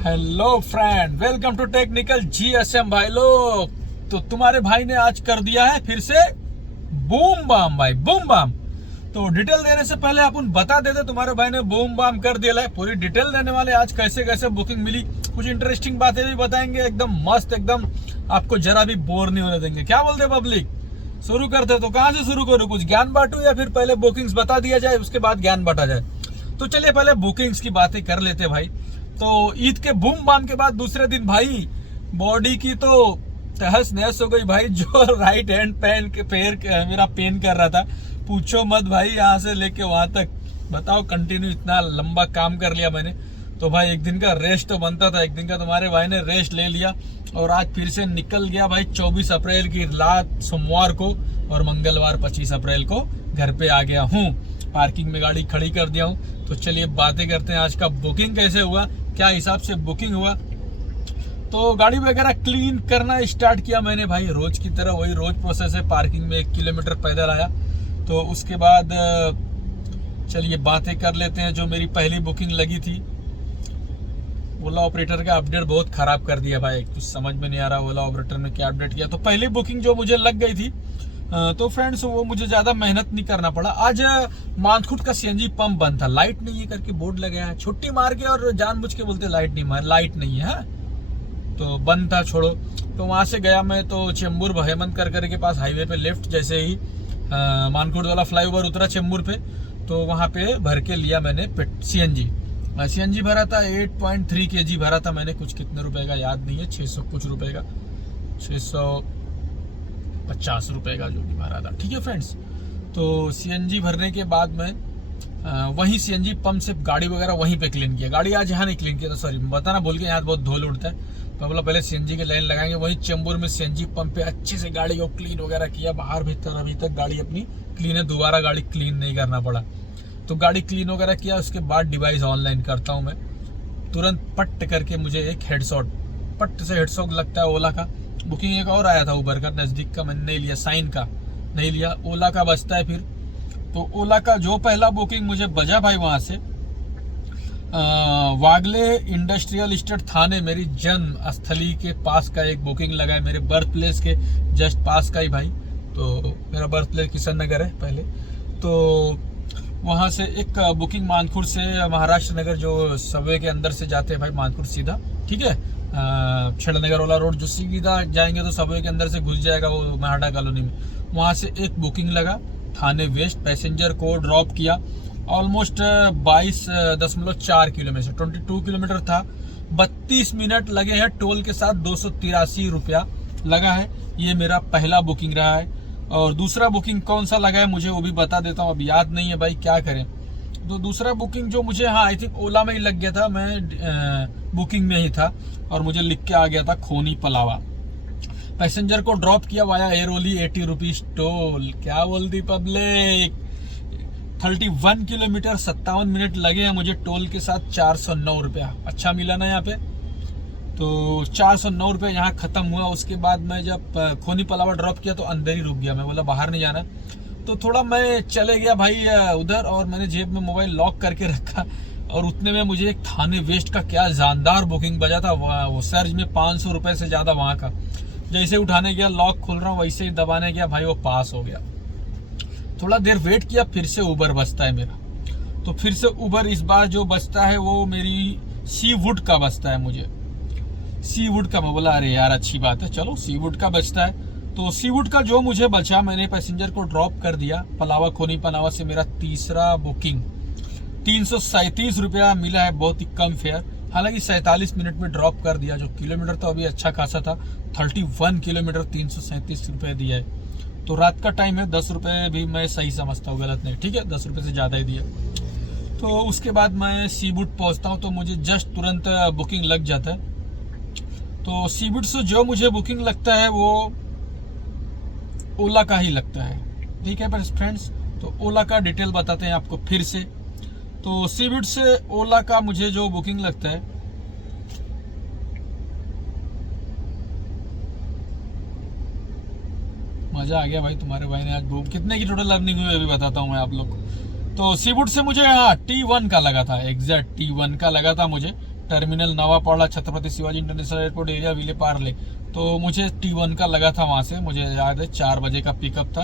Hello friend, welcome to technical GSM भाई लोग। तो तुम्हारे भाई ने आज कर दिया है फिर से बूम बाम भाई, बूम बाम। तो डिटेल देने से पहले अपन बता देते तुम्हारे भाई ने बूम बाम कर दिया है। पूरी डिटेल देने वाले आज कैसे कैसे बुकिंग मिली, कुछ इंटरेस्टिंग बातें भी बताएंगे, एकदम मस्त, एकदम आपको जरा भी बोर नहीं होने देंगे। क्या बोलते पब्लिक, शुरू करते? तो कहाँ से शुरू करूँ, कुछ ज्ञान बांटू या फिर पहले बुकिंग्स बता दिया जाए उसके बाद ज्ञान बांटा जाए? तो चलिए पहले बुकिंग्स की बातें कर लेते भाई। तो ईद के बूम बाम के बाद दूसरे दिन भाई बॉडी की तो तहस नहस हो गई भाई। जो राइट हैंड पेन के पैर मेरा पेन कर रहा था, पूछो मत भाई, यहाँ से लेके वहां तक। बताओ, कंटिन्यू इतना लंबा काम कर लिया मैंने, तो भाई एक दिन का रेस्ट तो बनता था। एक दिन का तुम्हारे भाई ने रेस्ट ले लिया और आज फिर से निकल गया भाई 24 अप्रैल की रात सोमवार को, और मंगलवार 25 अप्रैल को घर पे आ गया हूँ। पार्किंग में गाड़ी खड़ी कर दिया हूँ। तो चलिए बातें करते हैं आज का बुकिंग कैसे हुआ, क्या हिसाब से बुकिंग हुआ। तो गाड़ी वगैरह क्लीन करना स्टार्ट किया मैंने भाई, रोज की तरह वही रोज प्रोसेस है। पार्किंग में 1 किलोमीटर पैदल आया। तो उसके बाद चलिए बातें कर लेते हैं। जो मेरी पहली बुकिंग लगी थी, ओला ऑपरेटर का अपडेट बहुत खराब कर दिया भाई, कुछ समझ में नहीं आ रहा ओला ऑपरेटर ने क्या अपडेट किया। तो पहली बुकिंग जो मुझे लग गई थी, तो फ्रेंड्स वो मुझे ज्यादा मेहनत नहीं करना पड़ा। आज मानखुट का सीएनजी पंप बंद था, लाइट नहीं है करके बोर्ड लगाया है, छुट्टी मार के और जानबूझ के बोलते लाइट नहीं है, तो बंद था, छोड़ो। तो वहां से गया मैं, तो चेंबूर हेमंत कर के पास हाईवे पे लेफ्ट जैसे ही मानखुट वाला फ्लाईओवर उतरा चेंबूर पे, तो वहां पे भर के लिया मैंने सीएनजी भरा था। 8.3 kg भरा था मैंने, कुछ कितने रुपए का याद नहीं है, 600 कुछ रुपए का, 650 रुपए का जो भी भरा था। ठीक है फ्रेंड्स। तो सीएनजी भरने के बाद में वहीं सीएनजी पंप से गाड़ी वगैरह वहीं पे क्लीन किया। गाड़ी आज यहाँ नहीं क्लीन किया, तो सॉरी बताना भूल गया, यहाँ बहुत धूल उड़ता है। तो बोला पहले सीएनजी के लाइन लगाएंगे, वहीं चेंबूर में सीएनजी पंप पे अच्छे से गाड़ी को क्लीन वगैरह किया, बाहर भीतर अभी तक गाड़ी अपनी क्लीन है, दोबारा गाड़ी क्लीन नहीं करना पड़ा। तो गाड़ी क्लीन वगैरह किया, उसके बाद डिवाइस ऑनलाइन करता हूँ मैं। तुरंत पट करके मुझे एक हेडशॉट, पट से हेडशॉट लगता है ओला का। बुकिंग एक और आया था उबर का नज़दीक का, मैंने नहीं लिया, साइन का नहीं लिया, ओला का बचता है फिर। तो ओला का जो पहला बुकिंग मुझे बजा भाई, वहाँ से वागले इंडस्ट्रियल इस्टेट थाने, मेरी जन्म स्थली के पास का एक बुकिंग लगा है, मेरे बर्थ प्लेस के जस्ट पास का ही भाई। तो मेरा बर्थ प्लेस किशन नगर है पहले। तो वहाँ से एक बुकिंग मानखुर से महाराष्ट्र नगर, जो सबवे के अंदर से जाते हैं भाई मानखुर सीधा, ठीक है, छड़नगर वाला रोड जो सीधा जाएंगे तो सबवे के अंदर से घुस जाएगा वो महाडा कॉलोनी में। वहाँ से एक बुकिंग लगा थाने वेस्ट, पैसेंजर को ड्रॉप किया ऑलमोस्ट 22.4 किलोमीटर, 22 किलोमीटर था। 32 मिनट लगे हैं टोल के साथ, 283 रुपया लगा है। ये मेरा पहला बुकिंग रहा है। और दूसरा बुकिंग कौन सा लगा है मुझे वो भी बता देता हूँ, अब याद नहीं है भाई, क्या करें। तो दूसरा बुकिंग जो मुझे, हाँ आई थिंक ओला में ही लग गया था, मैं बुकिंग में ही था और मुझे लिख के आ गया था खोनी पलावा। पैसेंजर को ड्रॉप किया वाया एरोली, 80 रुपीज टोल। क्या बोलती पब्लिक, 31 किलोमीटर 57 मिनट लगे हैं मुझे टोल के साथ, 409 रुपया। अच्छा मिला ना यहाँ पे। तो 409 रुपये यहाँ खत्म हुआ। उसके बाद मैं जब खोनी पलावा ड्रॉप किया तो अंदर ही रुक गया, मैं बोला बाहर नहीं जाना। तो थोड़ा मैं चले गया भाई उधर, और मैंने जेब में मोबाइल लॉक करके रखा। और उतने में मुझे एक थाने वेस्ट का क्या जानदार बुकिंग बजा था, वो सर्ज में 500 रुपये से ज़्यादा वहाँ का। जैसे उठाने गया, लॉक खोल रहा हूँ, वैसे ही दबाने गया भाई, वो पास हो गया। थोड़ा देर वेट किया, फिर से उबर बचता है मेरा। तो फिर से उबर इस बार जो बचता है वो मेरी सी वुड का बचता है मुझे, सी वुड का। मैं बोला अरे यार अच्छी बात है, चलो सी वुड का बचता है। तो सी वुड का जो मुझे बचा, मैंने पैसेंजर को ड्रॉप कर दिया पलावा, खोनी पलावा से मेरा तीसरा बुकिंग। 337 रुपया मिला है, बहुत ही कम फेयर। हालांकि 47 मिनट में ड्रॉप कर दिया, जो किलोमीटर तो अभी अच्छा खासा था, 31 किलोमीटर 337 रुपये दिया है। तो रात का टाइम है, 10 रुपये भी मैं सही समझता हूँ, गलत नहीं, ठीक है, 10 रुपये से ज़्यादा ही दिया। तो उसके बाद मैं सीवुड पहुँचता हूँ, तो मुझे जस्ट तुरंत बुकिंग लग जाता है। तो सीवुड से जो मुझे बुकिंग लगता है वो ओला का ही लगता है, ठीक है फ्रेंड्स। तो ओला का डिटेल बताते हैं आपको फिर से। तो सीवुड से ओला का मुझे जो बुकिंग लगता है, मजा आ गया भाई, तुम्हारे भाई ने आज बुक कितने की टोटल अर्निंग हुई अभी बताता हूँ मैं आप लोग को। तो सीवुड से मुझे हाँ T1 का लगा था, एग्जैक्ट T1 का लगा था मुझे, terminal Navapada Chhatrapati Shivaji international airport area Vile Parle. तो मुझे T1 का लगा था वहाँ से, मुझे याद है 4 बजे का पिकअप था,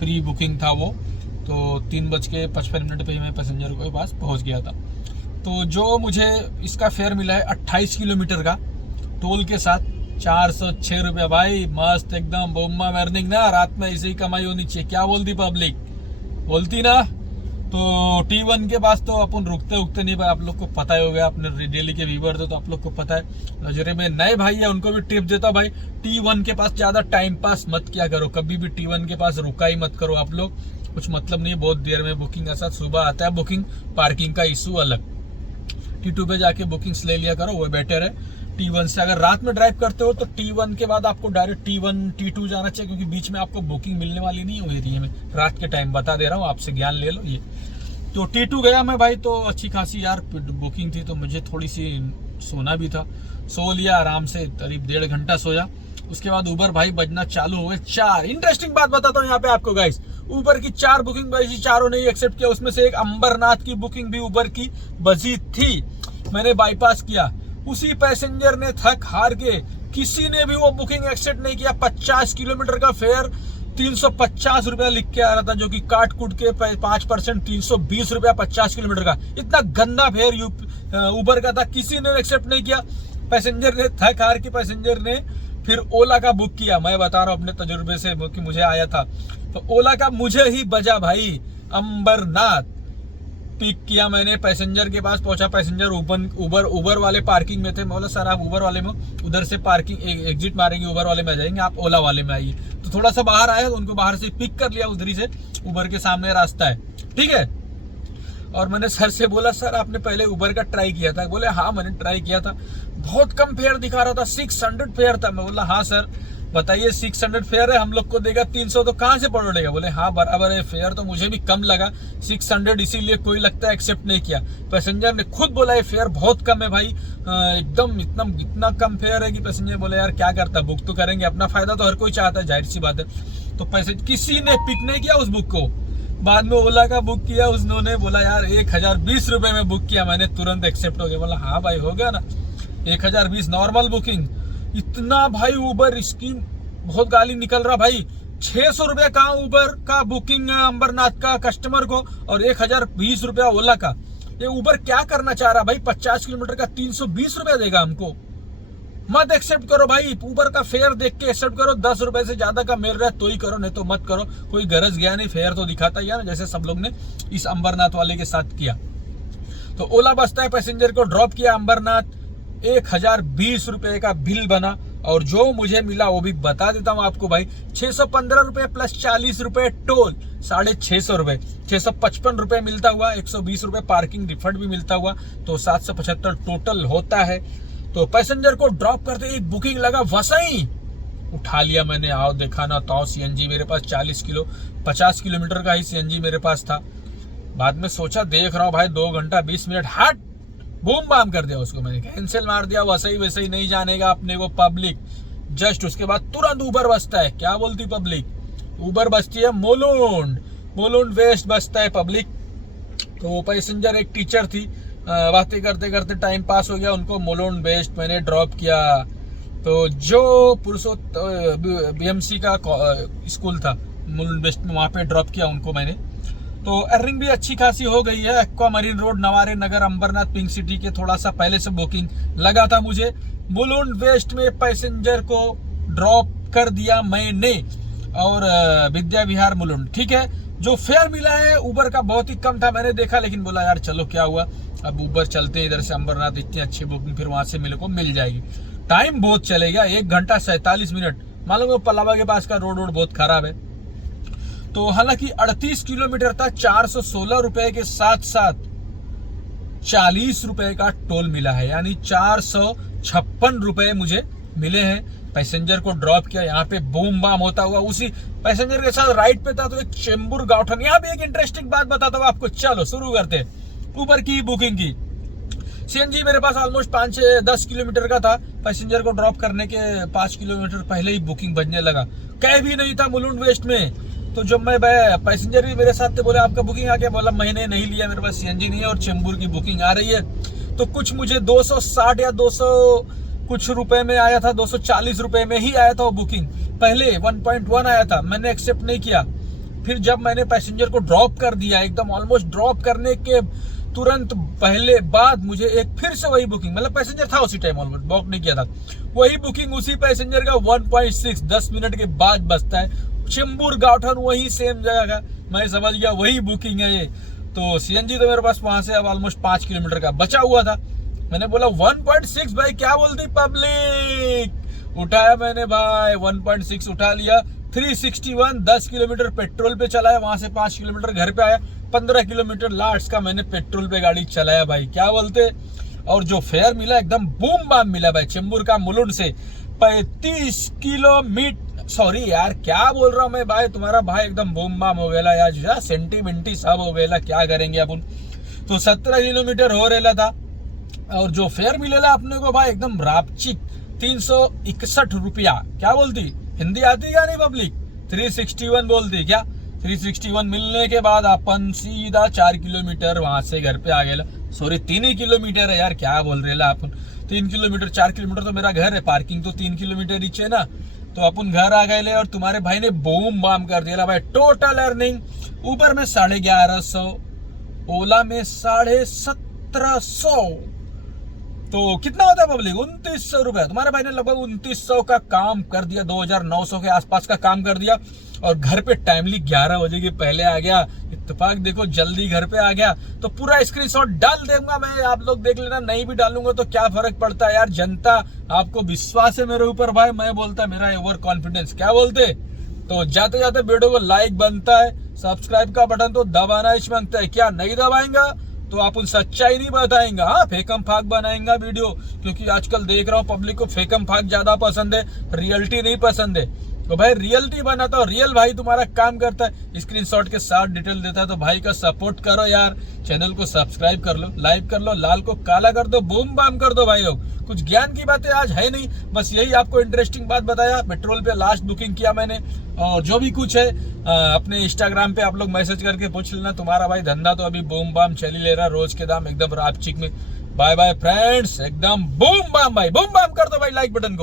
प्री बुकिंग था वो। तो 3:55 पे मैं पैसेंजर के पास पहुँच गया था। तो जो मुझे इसका फेयर मिला है 28 किलोमीटर का टोल के साथ 406 रुपया। भाई मस्त एकदम बोम्मा अर्निंग ना, रात में ऐसे ही कमाई होनी चाहिए। क्या बोलती पब्लिक, बोलती ना। तो T1 के पास तो अपन रुकते नहीं भाई, आप लोग को पता ही हो गया, अपने डेली के व्यूवर तो आप लोग को पता है। नजरे में नए भाई है उनको भी टिप देता भाई, T1 के पास ज्यादा टाइम पास मत किया करो, कभी भी T1 के पास रुका ही मत करो आप लोग, कुछ मतलब नहीं, बहुत देर में बुकिंग ऐसा सुबह आता है बुकिंग, पार्किंग का इशू अलग। T2 पे जाके बुकिंग्स ले लिया करो, वो बेटर है। T1 से अगर रात में ड्राइव करते हो तो T1 के बाद आपको डायरेक्ट T1 T2 जाना चाहिए, क्योंकि बीच में आपको बुकिंग मिलने वाली नहीं है एरिया में रात के टाइम, बता दे रहा हूँ आपसे, ज्ञान ले लो ये। तो T2 गया मैं भाई, तो अच्छी खासी यार बुकिंग थी, तो मुझे थोड़ी सी सोना भी था, सो लिया आराम से, करीब 1.5 घंटा सोया। उसके बाद उबर भाई बजना चालू हो गए 4। इंटरेस्टिंग बात बताता हूँ यहाँ पे आपको गाइस, उबर की 4 बुकिंग बजी, चारों ने एक्सेप्ट किया। उसमें से एक अंबरनाथ की बुकिंग भी उबर की बजी थी, मैंने बाईपास किया। उसी पैसेंजर ने थक हार के, किसी ने भी वो बुकिंग एक्सेप्ट नहीं किया। 50 किलोमीटर का फेयर 350 रुपया लिख के आ रहा था, जो कि काट कूट के 5% 320 रुपया 50 किलोमीटर का। इतना गंदा फेयर उबर का था, किसी ने एक्सेप्ट नहीं किया। पैसेंजर ने थक हार के पैसेंजर ने फिर ओला का बुक किया। मैं बता रहा हूँ अपने तजुर्बे से, कि मुझे आया था, तो ओला का मुझे ही बजा भाई अंबरनाथ। पिक किया मैंने, पैसेंजर के पास पहुंचा, पैसेंजर उबर वाले पार्किंग में थे। मैं बोला सर आप उबर वाले में, उधर से पार्किंग एग्जिट मारेंगे, उबर वाले में आ जाएंगे, आप ओला वाले में आइए। तो थोड़ा सा बाहर आया तो उनको बाहर से पिक कर लिया, उधर ही से, उबर के सामने रास्ता है, ठीक है। और मैंने सर से बोला सर आपने पहले उबर का ट्राई किया था? बोले हाँ मैंने ट्राई किया था, बहुत कम फेयर दिखा रहा था, 600 फेयर था। मैं बोला हाँ सर बताइए 600 फेयर है, हम लोग को देगा 300, तो कहाँ से पड़ेगा? बोले हाँ बराबर है, फेयर तो मुझे भी कम लगा 600, इसीलिए कोई लगता है एक्सेप्ट नहीं किया। पैसेंजर ने खुद बोला ये फेयर बहुत कम है भाई, एकदम इतना कम फेयर है कि पैसेंजर बोले यार क्या करता, बुक तो करेंगे, अपना फायदा तो हर कोई चाहता है, जाहिर सी बात है। तो पैसे किसी ने पिक नहीं किया उस बुक को। बाद में ओला का बुक किया, उन्होंने बोला यार 1020 रुपए में बुक किया मैंने, तुरंत एक्सेप्ट हो गया। बोला हाँ भाई हो गया ना, 1020 नॉर्मल बुकिंग। इतना भाई उबर स्कीम बहुत गाली निकल रहा भाई, 600 रुपया कहाँ उबर का बुकिंग अंबरनाथ का कस्टमर को, और 1020 रुपया ओला का। ये उबर क्या करना चाह रहा भाई, 50 किलोमीटर का 320 रुपया देगा हमको? मत एक्सेप्ट करो भाई, उबर का फेयर देख के एक्सेप्ट करो। 10 रुपए से ज्यादा का मिल रहा है तो ही करो, नहीं तो मत करो, कोई गरज गया नहीं, फेयर तो दिखाता ही है ना, जैसे सब लोग ने इस अंबरनाथ वाले के साथ किया। तो ओला बसता है, पैसेंजर को ड्रॉप किया अंबरनाथ, 1020 रुपए का बिल बना, और जो मुझे मिला वो भी बता देता हूँ आपको भाई, 615 रुपए प्लस 40 रुपए टोल, 650 रुपए, 655 रुपए मिलता हुआ, 120 रुपए पार्किंग रिफंड भी मिलता हुआ, तो 775 टोटल होता है। तो पैसेंजर को ड्रॉप करते एक बुकिंग लगा वसई, उठा लिया मैंने, आओ देखा ना तो सीएनजी मेरे पास 50 किलोमीटर का ही सीएनजी मेरे पास था। बाद में सोचा देख रहा हूँ भाई 2 घंटा 20 मिनट, हट बूम बाम कर दिया उसको, मैंने कैंसिल मार दिया, वैसे ही नहीं जानेगा अपने को पब्लिक। जस्ट उसके बाद तुरंत उबर बसता है, क्या बोलती पब्लिक, उबर बसती है मोलुंड वेस्ट बसता है पब्लिक। तो पैसेंजर एक टीचर थी, बातें करते करते टाइम पास हो गया, उनको मोलुंड वेस्ट मैंने ड्रॉप किया। तो जो बीएमसी का स्कूल था मोलुंड वेस्ट में, वहाँ पे ड्रॉप किया उनको मैंने। तो अर्निंग भी अच्छी खासी हो गई है। एक्वा मरीन रोड, नवारे नगर, अंबरनाथ, पिंक सिटी के थोड़ा सा पहले से बुकिंग लगा था मुझे। मोलुंड वेस्ट में पैसेंजर को ड्रॉप कर दिया मैंने, और विद्या विहार मोलुंड, ठीक है। जो फेयर मिला है उबर का बहुत ही कम था, मैंने देखा, लेकिन बोला यार चलो क्या हुआ, अब उबर चलते हैं इधर से अंबरनाथ, इतनी अच्छी बुकिंग फिर वहां से मेरे को मिल जाएगी। टाइम बहुत चलेगा, 1 घंटा 47 मिनट, मालूम है पलावा के पास का रोड बहुत खराब है। तो हालांकि 38 किलोमीटर था, 416 रुपए के साथ साथ 40 रुपए का टोल मिला है, यानी 456 रुपए मुझे मिले हैं। पैसेंजर को ड्रॉप किया, यहाँ पे बूम बाम होता हुआ, उसी पैसेंजर के साथ राइड पे था तो एक चेंबूर गाउठन। यहाँ भी एक इंटरेस्टिंग बात बताता हूँ आपको, चलो शुरू करते हैं उबर की बुकिंग की। सीएनजी मेरे पास ऑलमोस्ट 5-10 किलोमीटर का था, पैसेंजर को ड्रॉप करने के 5 किलोमीटर पहले ही बुकिंग बजने लगा, कहीं भी नहीं था मोलुंड वेस्ट में। तो जब मैं पैसेंजर भी मेरे साथ थे, बोले आपका बुकिंग आ गया, बोला मैंने नहीं लिया, मेरे पास सीएनजी नहीं है और चेंबूर की बुकिंग आ रही है। तो कुछ मुझे 260 या 200 कुछ रुपए में आया था, 240 रुपए में ही आया था वो बुकिंग। पहले 1.1 आया था, मैंने एक्सेप्ट नहीं किया। फिर जब मैंने पैसेंजर को ड्रॉप कर दिया, एकदम ऑलमोस्ट ड्रॉप करने के तुरंत पहले बाद मुझे एक फिर से वही बुकिंग, मतलब पैसेंजर था उसी टाइम, ऑलमोस्ट ब्लॉक नहीं किया था, वही बुकिंग उसी पैसेंजर का 1.6 10 मिनट के बाद बचता है। चेंबूर गाउठन वही सेम जगह का, मैं समझ गया वही बुकिंग है ये। तो सीएनजी तो मेरे पास वहां से अब ऑलमोस्ट 5 किलोमीटर का बचा हुआ था। मैंने बोला 1.6 भाई, क्या बोलती पब्लिक। उठाया मैंने भाई, 1.6 उठा लिया। 361 10 किलोमीटर पेट्रोल पे चलाया, वहां से 5 किलोमीटर घर पे आया। 15 किलोमीटर लास्ट का मैंने पेट्रोल पे गाड़ी चलाया भाई, क्या बोलते। और जो फेयर मिला एकदम बूम बाम मिला भाई, चेंबूर का मुलुंड से 35 किलोमीटर, सॉरी यार क्या बोल रहा हूँ मैं भाई, तुम्हारा भाई एकदम बूम बाम हो गया यार, सेंटीमेंटी सब हो गया, क्या करेंगे अपन। तो 17 किलोमीटर हो रहा था। और जो फेयर मिलेला अपने को भाई एकदम रापचिक 361 रुपया, क्या बोलती, हिंदी आती क्या नहीं पब्लिक, 361 बोलती क्या। 361 मिलने के बाद अपन सीधा 4 किलोमीटर वहां से घर पे आ गए। सॉरी 3 ही किलोमीटर है यार, क्या बोल रहे ला अपन। 3 किलोमीटर 4 किलोमीटर तो मेरा घर है, पार्किंग तो 3 किलोमीटर नीचे ना। तो अपन घर आ गए और तुम्हारे भाई ने बूम बाम कर दिया भाई। टोटल अर्निंग ऊबर में 1150, ओला में 1750, तो कितना होता है पब्लिक, 2900 रुपया। तुम्हारे भाई ने लगभग 2900 का काम कर दिया, 2900 के आसपास का काम कर दिया। और घर पे टाइमली 11 बजे के पहले आ गया। इत्तेफाक देखो जल्दी घर पे आ गया। तो पूरा स्क्रीनशॉट डाल दूंगा मैं, आप लोग देख लेना। नहीं भी डालूंगा तो क्या फर्क पड़ता है यार, जनता आपको विश्वास है मेरे ऊपर भाई, मैं बोलता मेरा ओवर कॉन्फिडेंस, क्या बोलते। तो जाते जाते वीडियो को लाइक बनता है, सब्सक्राइब का बटन तो दबाना ही मांगता है, क्या नहीं दबाएंगा तो आप उन सच्चाई नहीं बताएंगे। हाँ फेकम फाक बनाएंगा वीडियो, क्योंकि आजकल देख रहा हूँ पब्लिक को फेकम फाक ज्यादा पसंद है, रियलिटी नहीं पसंद है। तो भाई रियलिटी बनाता हो, रियल भाई तुम्हारा काम करता है, स्क्रीनशॉट के साथ डिटेल देता है। तो भाई का सपोर्ट करो यार, चैनल को सब्सक्राइब कर लो, लाइक कर लो, लाल को काला कर दो, बूम बाम कर दो भाई लोग। कुछ ज्ञान की बातें आज है नहीं, बस यही आपको इंटरेस्टिंग बात बताया। पेट्रोल पे लास्ट बुकिंग किया मैंने, और जो भी कुछ है अपने इंस्टाग्राम पे आप लोग मैसेज करके पूछ लेना। तुम्हारा भाई धंधा तो अभी बूम बाम चल ही ले रहा, रोज के दाम एकदम रापचिक में। बाय बाय फ्रेंड्स, एकदम बूम बाम भाई, बूम बाम कर दो भाई लाइक बटन को।